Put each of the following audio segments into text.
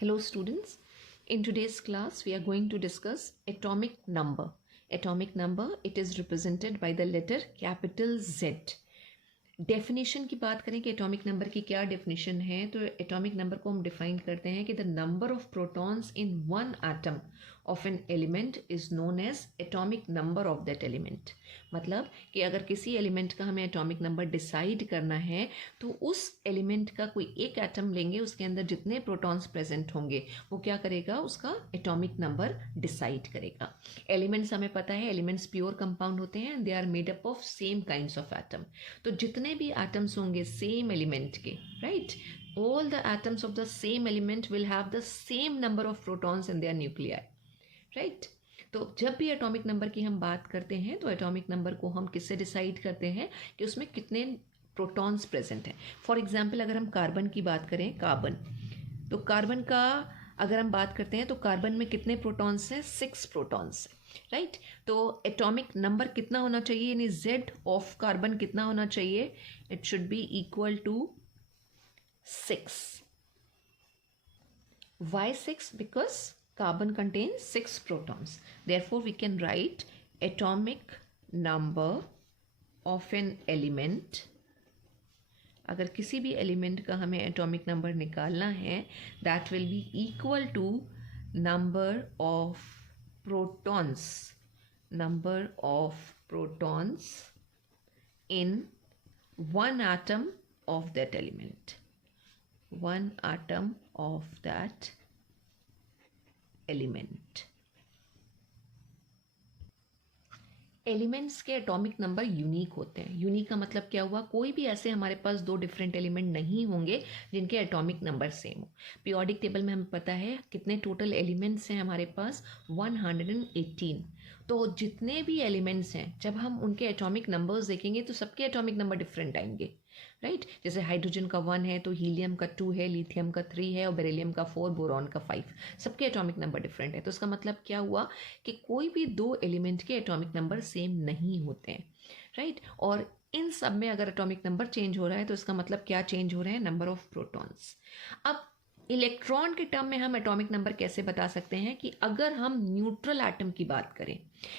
Hello students, in today's class we are going to discuss atomic number. Atomic number, it is represented by the letter capital Z. Definition की बात करें कि atomic number की क्या definition है, तो atomic number को हम डिफाइन करते हैं कि the number of protons in one atom of an element is known as atomic number of that element. मतलब कि अगर किसी एलिमेंट का हमें एटॉमिक नंबर डिसाइड करना है तो उस एलिमेंट का कोई एक एटम लेंगे, उसके अंदर जितने प्रोटॉन्स प्रेजेंट होंगे वो क्या करेगा, उसका एटॉमिक नंबर डिसाइड करेगा। एलिमेंट्स हमें पता है, एलिमेंट्स प्योर कंपाउंड होते हैं, they are made up of same kinds of atom. तो जितने भी एटम्स होंगे सेम एलिमेंट के, right, all the atoms of the same element will have the same number of protons in their nuclei, right? तो जब भी atomic number की हम बात करते हैं तो एटॉमिक नंबर को हम किससे डिसाइड करते हैं कि उसमें कितने प्रोटॉन्स प्रेजेंट हैं। फॉर एग्जाम्पल अगर हम कार्बन की बात करें, कार्बन, तो कार्बन का अगर हम बात करते हैं तो कार्बन में कितने प्रोटॉन्स हैं, 6 प्रोटॉन्स, राइट। तो एटॉमिक नंबर कितना होना चाहिए, यानी Z ऑफ कार्बन कितना होना चाहिए, it should be equal to 6. Why 6? Because carbon contains 6 protons. Therefore, we can write atomic number of an element. अगर किसी भी एलिमेंट का हमें एटॉमिक नंबर निकालना है, that will be equal to number of protons. Number of protons in one atom of that element. One atom of that element. Elements के atomic number unique होते हैं। यूनिक का मतलब क्या हुआ, कोई भी ऐसे हमारे पास 2 डिफरेंट एलिमेंट नहीं होंगे जिनके एटॉमिक नंबर सेम हो। पीरियोडिक टेबल में हमें पता है कितने टोटल एलिमेंट्स हैं हमारे पास, 118। तो जितने भी एलिमेंट्स हैं जब हम उनके एटॉमिक नंबर्स देखेंगे तो सबके एटॉमिक नंबर डिफरेंट आएंगे, राइट। जैसे हाइड्रोजन का 1 है तो हीलियम का 2 है, लिथियम का 3 है और बेरिलियम का 4, बोरॉन का 5, सबके एटॉमिक नंबर डिफरेंट है। तो इसका मतलब क्या हुआ कि कोई भी 2 एलिमेंट के एटॉमिक नंबर सेम नहीं होते हैं, राइट। और इन सब में अगर एटॉमिक नंबर चेंज हो रहा है तो इसका मतलब क्या चेंज हो रहे हैं, नंबर ऑफ प्रोटॉन्स। अब इलेक्ट्रॉन के टर्म में हम एटॉमिक नंबर कैसे बता सकते हैं कि अगर हम न्यूट्रल एटम की बात करें,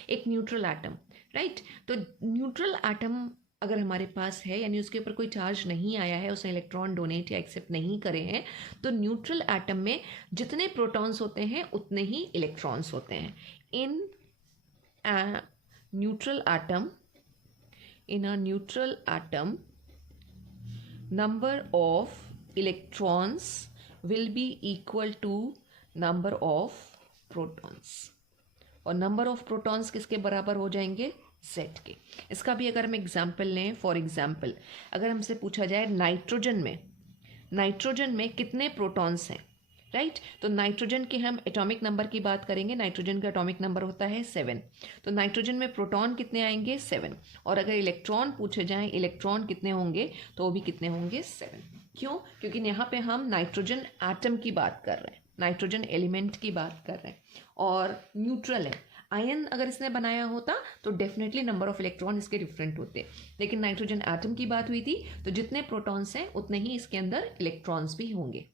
एक न्यूट्रल एटम, राइट, तो न्यूट्रल एटम अगर हमारे पास है यानी उसके ऊपर कोई चार्ज नहीं आया है, उसने इलेक्ट्रॉन डोनेट या एक्सेप्ट नहीं करे हैं, तो न्यूट्रल एटम में जितने प्रोटॉन्स होते हैं उतने ही इलेक्ट्रॉन्स होते हैं। In a neutral atom number of electrons will be equal to number of protons, और नंबर ऑफ प्रोटॉन्स किसके बराबर हो जाएंगे, Z के। इसका भी अगर हम एग्जाम्पल लें, फॉर एग्जाम्पल अगर हमसे पूछा जाए नाइट्रोजन में कितने प्रोटॉन्स हैं, राइट, तो नाइट्रोजन के हम एटॉमिक नंबर की बात करेंगे, नाइट्रोजन का एटॉमिक नंबर होता है 7। तो नाइट्रोजन में प्रोटॉन कितने आएंगे, 7। और अगर इलेक्ट्रॉन पूछे जाएं, इलेक्ट्रॉन कितने होंगे, तो वो भी कितने होंगे, 7। क्यों, क्योंकि यहाँ पे हम नाइट्रोजन एटम की बात कर रहे हैं, नाइट्रोजन एलिमेंट की बात कर रहे हैं और न्यूट्रल है। आयन अगर इसने बनाया होता तो डेफिनेटली नंबर ऑफ इलेक्ट्रॉन इसके डिफरेंट होते, लेकिन नाइट्रोजन एटम की बात हुई थी तो जितने प्रोटॉन्स हैं उतने ही इसके अंदर इलेक्ट्रॉन्स भी होंगे।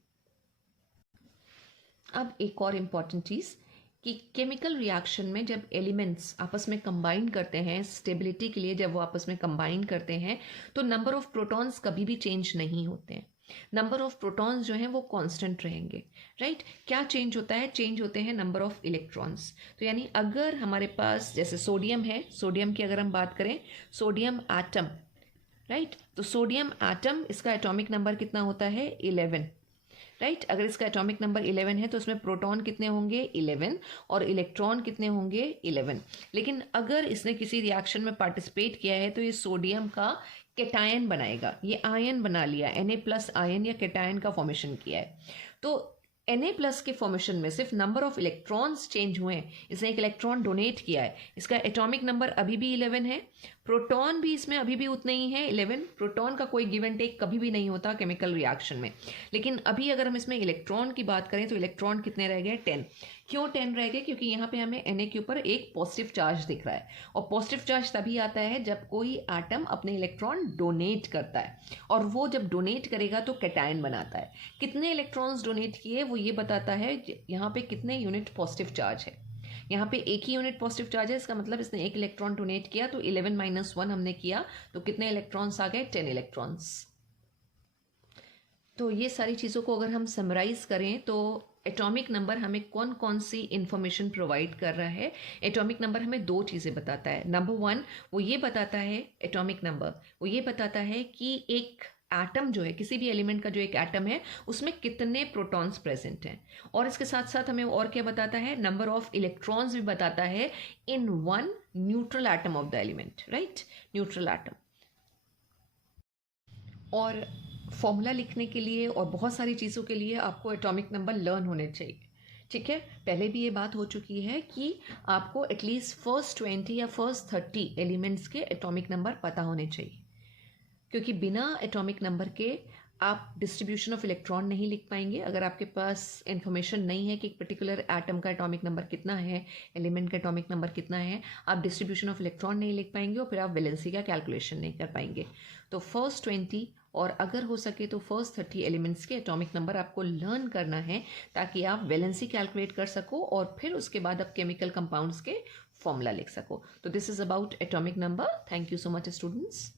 अब एक और इम्पॉर्टेंट चीज़ कि केमिकल रिएक्शन में जब एलिमेंट्स आपस में कंबाइन करते हैं स्टेबिलिटी के लिए, जब वो आपस में कंबाइन करते हैं तो नंबर ऑफ प्रोटॉन्स कभी भी चेंज नहीं होते हैं। नंबर ऑफ प्रोटॉन्स जो हैं वो कांस्टेंट रहेंगे, राइट। क्या चेंज होता है, चेंज होते हैं नंबर ऑफ इलेक्ट्रॉन्स। तो यानी अगर हमारे पास जैसे सोडियम है, सोडियम की अगर हम बात करें, सोडियम एटम, राइट, तो सोडियम एटम इसका एटॉमिक नंबर कितना होता है, 11, राइट। अगर इसका एटॉमिक नंबर 11 है तो उसमें प्रोटॉन कितने होंगे, 11, और इलेक्ट्रॉन कितने होंगे, 11। लेकिन अगर इसने किसी रिएक्शन में पार्टिसिपेट किया है तो ये सोडियम का कैटायन बनाएगा, ये आयन बना लिया, Na+ आयन या कैटायन का फॉर्मेशन किया है। तो Na+ के फॉर्मेशन में सिर्फ नंबर ऑफ इलेक्ट्रॉन्स चेंज हुए हैं, इसने एक इलेक्ट्रॉन डोनेट किया है, इसका एटॉमिक नंबर अभी भी 11 है, प्रोटॉन भी इसमें अभी भी उतना ही है 11। प्रोटॉन का कोई गिव एंड टेक कभी भी नहीं होता केमिकल रिएक्शन में। लेकिन अभी अगर हम इसमें इलेक्ट्रॉन की बात करें तो इलेक्ट्रॉन कितने रह गए, 10। क्यों 10 रह गए, क्योंकि यहाँ पे हमें Na के ऊपर एक पॉजिटिव चार्ज दिख रहा है, और पॉजिटिव चार्ज तभी आता है जब कोई एटम अपने इलेक्ट्रॉन डोनेट करता है, और वो जब डोनेट करेगा तो कैटायन बनाता है। कितने इलेक्ट्रॉन्स डोनेट किए, वो वो ये बताता है यहाँ पे कितने यूनिट पॉजिटिव चार्ज है। यहाँ पे एक ही यूनिट पॉजिटिव चार्ज है, इसका मतलब इसने एक इलेक्ट्रॉन डोनेट किया, तो 11 - 1 हमने किया तो कितने इलेक्ट्रॉन्स आ गए, 10 इलेक्ट्रॉन्स। तो ये सारी चीज़ों को अगर हम समराइज करें तो एटॉमिक नंबर हमें कौन कौन सी इंफॉर्मेशन प्रोवाइड कर रहा है। एटॉमिक नंबर हमें दो चीज़ें बताता है। नंबर वन, वो ये बताता है, एटॉमिक नंबर वो ये बताता है कि एक एटम जो है, किसी भी एलिमेंट का जो एक एटम है उसमें कितने प्रोटॉन्स प्रेजेंट हैं। और इसके साथ साथ हमें और क्या बताता है, नंबर ऑफ इलेक्ट्रॉन्स भी बताता है in one neutral atom of the element, right, neutral atom. और फॉर्मूला लिखने के लिए और बहुत सारी चीज़ों के लिए आपको एटॉमिक नंबर लर्न होने चाहिए, ठीक है। पहले भी ये बात हो चुकी है कि आपको एटलीस्ट फर्स्ट 20 या फर्स्ट 30 एलिमेंट्स के एटॉमिक नंबर पता होने चाहिए, क्योंकि बिना एटॉमिक नंबर के आप डिस्ट्रीब्यूशन ऑफ इलेक्ट्रॉन नहीं लिख पाएंगे। अगर आपके पास इंफॉर्मेशन नहीं है कि एक पर्टिकुलर एटम का एटॉमिक नंबर कितना है, एलिमेंट का एटॉमिक नंबर कितना है, आप डिस्ट्रीब्यूशन ऑफ इलेक्ट्रॉन नहीं लिख पाएंगे और फिर आप वैलेंसी का कैलकुलेशन नहीं कर पाएंगे। तो फर्स्ट 20 और अगर हो सके तो फर्स्ट 30 एलिमेंट्स के एटॉमिक नंबर आपको लर्न करना है, ताकि आप वैलेंसी कैलकुलेट कर सको और फिर उसके बाद आप केमिकल कंपाउंड्स के फॉर्मूला लिख सको। तो this is about atomic number. Thank you so much students.